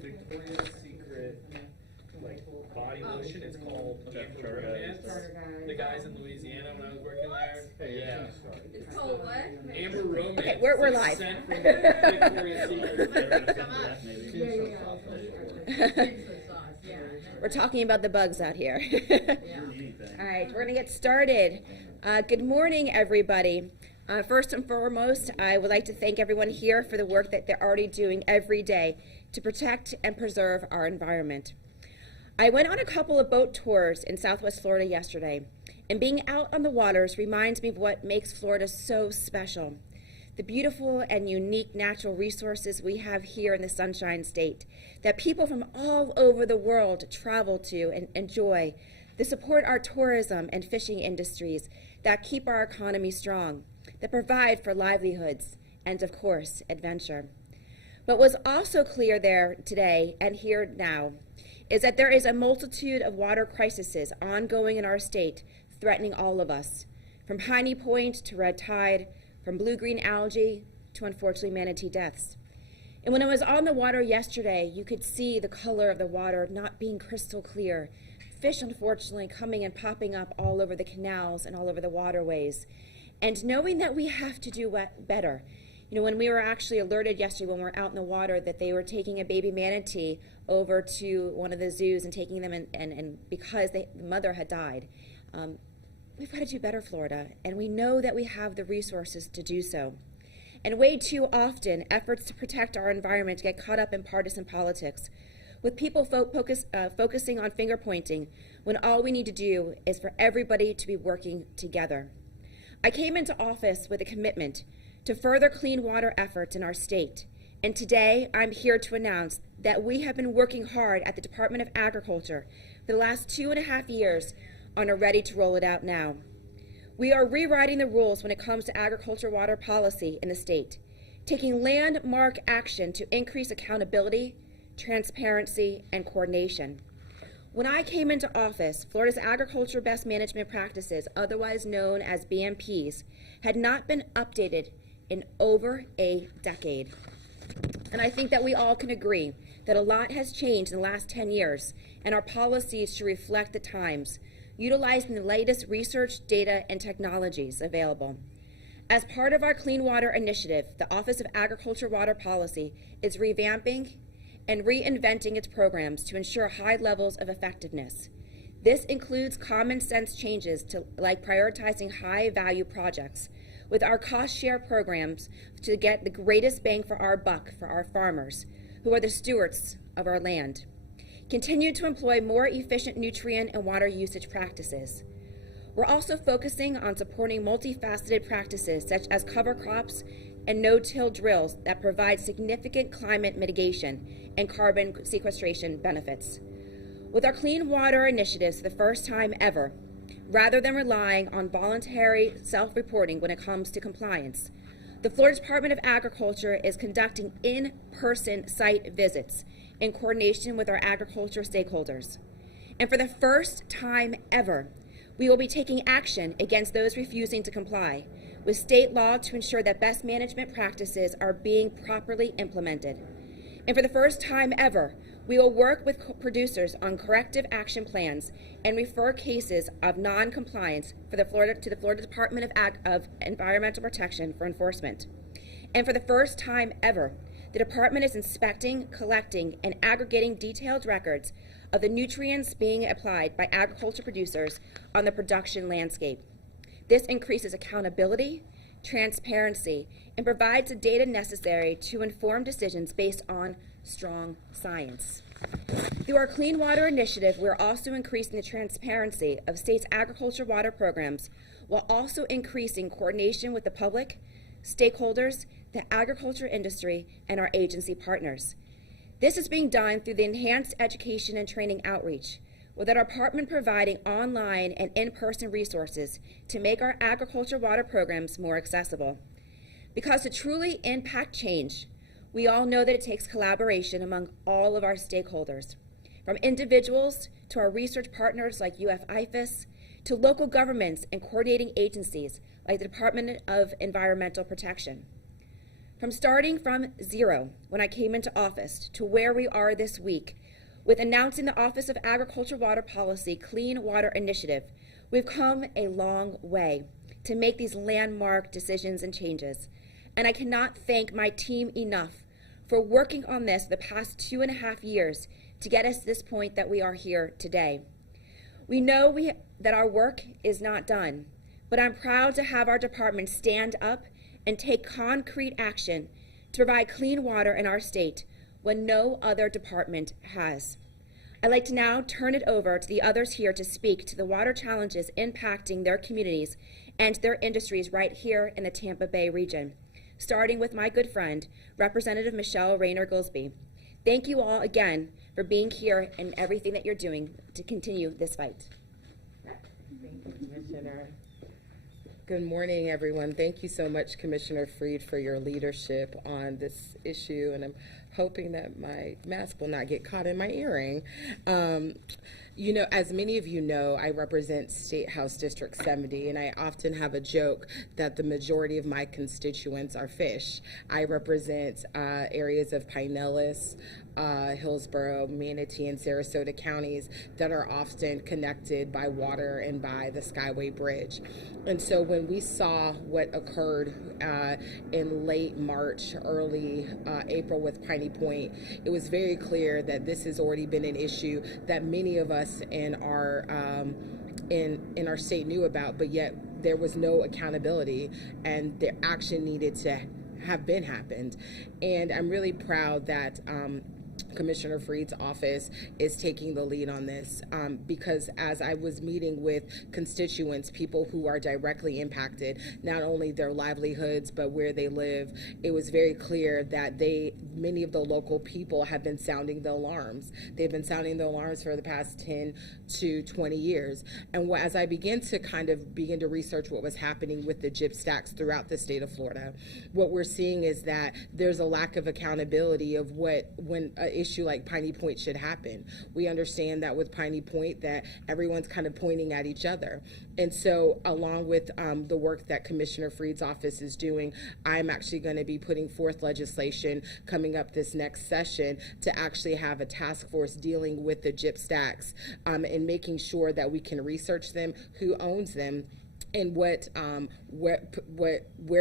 Victoria's Secret like body lotion. It's called Amber Romance. The guys in Louisiana when I was working there. Yeah. It's called what? Amber Romance. Okay, we're It's live. sent from Victoria's Secret. We're talking about the bugs out here. All right, we're going to get started. Good morning, everybody. First and foremost, I would like to thank everyone here for the work that they're already doing every day to protect and preserve our environment. I went on a couple of boat tours in Southwest Florida yesterday, and being out on the waters reminds me of what makes Florida so special. The beautiful and unique natural resources we have here in the Sunshine State that people from all over the world travel to and enjoy, that support our tourism and fishing industries, that keep our economy strong, that provide for livelihoods, and of course, adventure. But what's also clear there today and here now is that there is a multitude of water crises ongoing in our state, threatening all of us, from Piney Point to red tide, from blue-green algae to, unfortunately, manatee deaths. And when I was on the water yesterday, you could see the color of the water not being crystal clear. Fish, unfortunately, coming and popping up all over the canals and all over the waterways. And knowing that we have to do better. You know, when we were actually alerted yesterday when we were out in the water that they were taking a baby manatee over to one of the zoos and taking them and because the mother had died. We've got to do better, Florida, and we know that we have the resources to do so. And way too often, efforts to protect our environment get caught up in partisan politics, with people focusing on finger pointing when all we need to do is for everybody to be working together. I came into office with a commitment to further clean water efforts in our state, and today I'm here to announce that we have been working hard at the Department of Agriculture for the last 2.5 years and are ready to roll it out now. We are rewriting the rules when it comes to agriculture water policy in the state, taking landmark action to increase accountability, transparency, and coordination. When I came into office, Florida's Agriculture Best Management Practices, otherwise known as BMPs, had not been updated in over a decade. And I think that we all can agree that a lot has changed in the last 10 years, and our policies should reflect the times, utilizing the latest research, data, and technologies available. As part of our Clean Water Initiative, the Office of Agriculture Water Policy is revamping and reinventing its programs to ensure high levels of effectiveness. This includes common sense changes like prioritizing high-value projects with our cost-share programs to get the greatest bang for our buck for our farmers, who are the stewards of our land. Continue to employ more efficient nutrient and water usage practices. We're also focusing on supporting multifaceted practices such as cover crops and no-till drills that provide significant climate mitigation and carbon sequestration benefits. With our Clean Water initiatives for the first time ever, rather than relying on voluntary self-reporting when it comes to compliance, the Florida Department of Agriculture is conducting in-person site visits in coordination with our agriculture stakeholders. And for the first time ever, we will be taking action against those refusing to comply with state law to ensure that best management practices are being properly implemented. And for the first time ever, we will work with producers on corrective action plans and refer cases of non-compliance to the Florida Department of Environmental Protection for enforcement. And for the first time ever, the department is inspecting, collecting, and aggregating detailed records of the nutrients being applied by agriculture producers on the production landscape. This increases accountability, transparency, and provides the data necessary to inform decisions based on strong science. Through our Clean Water Initiative, we're also increasing the transparency of states' agriculture water programs while also increasing coordination with the public, stakeholders, the agriculture industry, and our agency partners. This is being done through the enhanced education and training outreach, with our department providing online and in-person resources to make our agriculture water programs more accessible. Because to truly impact change, we all know that it takes collaboration among all of our stakeholders, from individuals to our research partners like UF-IFAS, to local governments and coordinating agencies like the Department of Environmental Protection. From starting from zero when I came into office to where we are this week, with announcing the Office of Agriculture Water Policy Clean Water Initiative, we've come a long way to make these landmark decisions and changes. And I cannot thank my team enough for working on this the past 2.5 years to get us to this point that we are here today. We know that our work is not done, but I'm proud to have our department stand up and take concrete action to provide clean water in our state when no other department has. I'd like to now turn it over to the others here to speak to the water challenges impacting their communities and their industries right here in the Tampa Bay region, starting with my good friend, Representative Michelle Rayner-Gillespie. Thank you all again for being here and everything that you're doing to continue this fight. Thank you, Commissioner. Good morning, everyone. Thank you so much, Commissioner Freed, for your leadership on this issue, and I'm hoping that my mask will not get caught in my earring. You know, as many of you know, I represent State House District 70, and I often have a joke that the majority of my constituents are fish. I represent areas of Pinellas, Hillsborough, Manatee, and Sarasota counties that are often connected by water and by the Skyway Bridge. And so when we saw what occurred in late March, early April with Piney Point, it was very clear that this has already been an issue that many of us in our state knew about, but yet there was no accountability and the action needed to have happened. And I'm really proud that Commissioner Freed's office is taking the lead on this because as I was meeting with constituents, people who are directly impacted, not only their livelihoods, but where they live, it was very clear that many of the local people have been sounding the alarms. They've been sounding the alarms for the past 10 to 20 years. And as I began to research what was happening with the gyp stacks throughout the state of Florida, what we're seeing is that there's a lack of accountability of when an issue like Piney Point should happen. We understand that with Piney Point that everyone's kind of pointing at each other. And so along with the work that Commissioner Freed's office is doing, I'm actually going to be putting forth legislation coming up this next session to actually have a task force dealing with the gyp stacks and making sure that we can research them, who owns them, and where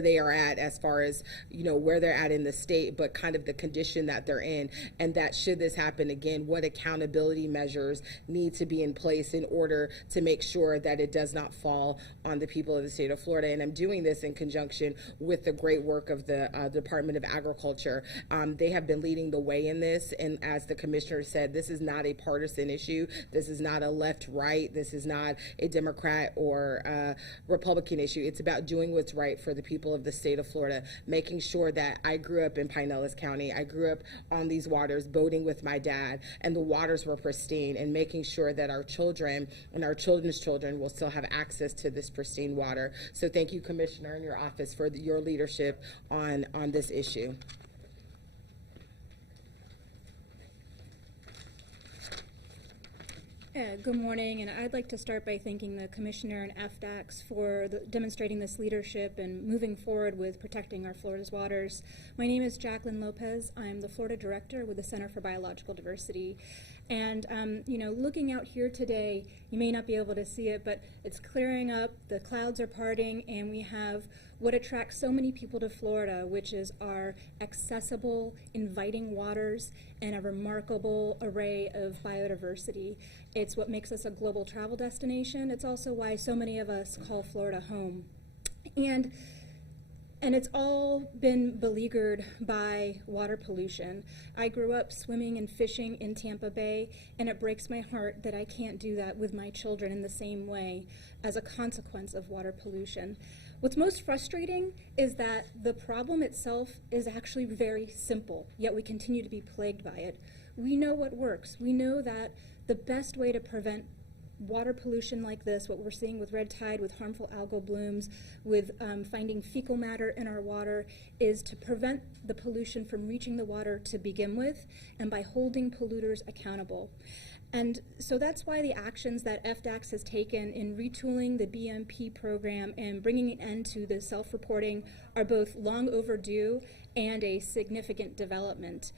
they are at as far as, you know, where they're at in the state, but kind of the condition that they're in, and that should this happen again, what accountability measures need to be in place in order to make sure that it does not fall on the people of the state of Florida. And I'm doing this in conjunction with the great work of the Department of Agriculture. They have been leading the way in this, and as the commissioner said, this is not a partisan issue. This is not a left-right. This is not a Democrat or Republican issue. It's about doing what's right for the people of the state of Florida, making sure that I grew up in Pinellas County. I grew up on these waters, boating with my dad, and the waters were pristine, and making sure that our children and our children's children will still have access to this pristine water. So thank you, Commissioner, and your office for your leadership on this issue. Good morning, and I'd like to start by thanking the Commissioner and FDACS for demonstrating this leadership and moving forward with protecting our Florida's waters. My name is Jacqueline Lopez. I'm the Florida Director with the Center for Biological Diversity. And, you know, looking out here today, you may not be able to see it, but it's clearing up, the clouds are parting, and we have what attracts so many people to Florida, which is our accessible, inviting waters and a remarkable array of biodiversity. It's what makes us a global travel destination. It's also why so many of us call Florida home. And it's all been beleaguered by water pollution. I grew up swimming and fishing in Tampa Bay, and it breaks my heart that I can't do that with my children in the same way as a consequence of water pollution. What's most frustrating is that the problem itself is actually very simple, yet we continue to be plagued by it. We know what works. We know that the best way to prevent water pollution like this, what we're seeing with red tide, with harmful algal blooms, with finding fecal matter in our water, is to prevent the pollution from reaching the water to begin with, and by holding polluters accountable. And so that's why the actions that FDACS has taken in retooling the BMP program and bringing an end to the self-reporting are both long overdue and a significant development.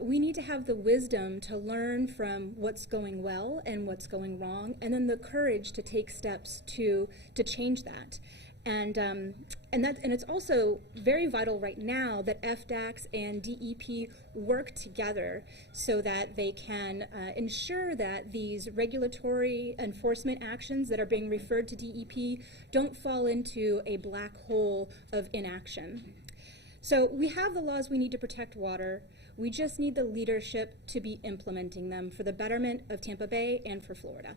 We need to have the wisdom to learn from what's going well and what's going wrong, and then the courage to take steps to change that. And it's also very vital right now that FDACS and DEP work together so that they can ensure that these regulatory enforcement actions that are being referred to DEP don't fall into a black hole of inaction. So we have the laws we need to protect water. We just need the leadership to be implementing them for the betterment of Tampa Bay and for Florida.